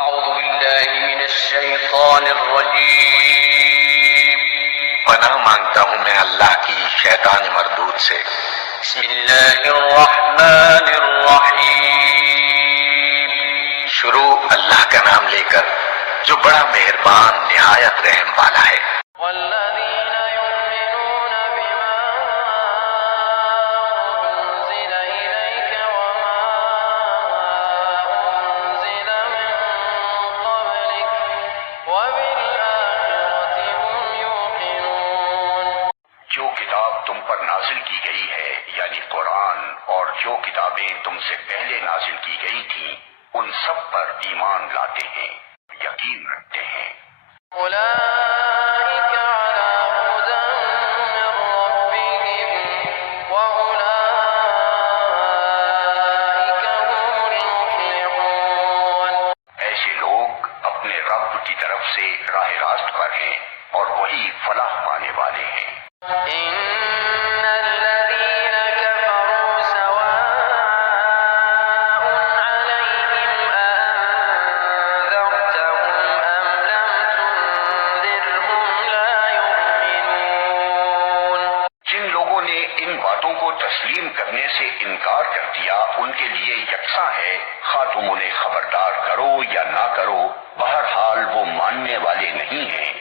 أعوذ بالله من الشيطان الرجيم پناہ مانگتا ہوں میں اللہ کی شیطان مردود سے۔ بسم الله الرحمن الرحيم شروع اللہ کا نام لے کر جو بڑا مہربان نہایت رحم والا ہے۔ والذين يؤمنون بما أنزل إليك وما أنزل من قبلك وبالآخرة هم يوقنون۔ جو کتاب تم پر نازل کی گئی ہے یعنی قرآن اور جو کتابیں تم سے پہلے نازل کی گئی تھیں ان سب پر ایمان لاتے ہیں، یقین رکھتے ہیں۔ أولئك على هدى من ربهم وأولئك هم المفلحون۔ ایسے لوگ اپنے رب کی طرف سے راہ راست پر ہیں اور وہی فلاح پانے والے ہیں۔ إن الذين كفروا سواء عليهم أأنذرتهم أم لم تنذرهم لا يؤمنون۔ جن لوگوں نے ان باتوں کو تسلیم کرنے سے انکار کر دیا ان کے لیے یکساں ہے، خواہ تم انہیں خبردار کرو یا نہ کرو، بہرحال وہ ماننے والے نہیں ہیں۔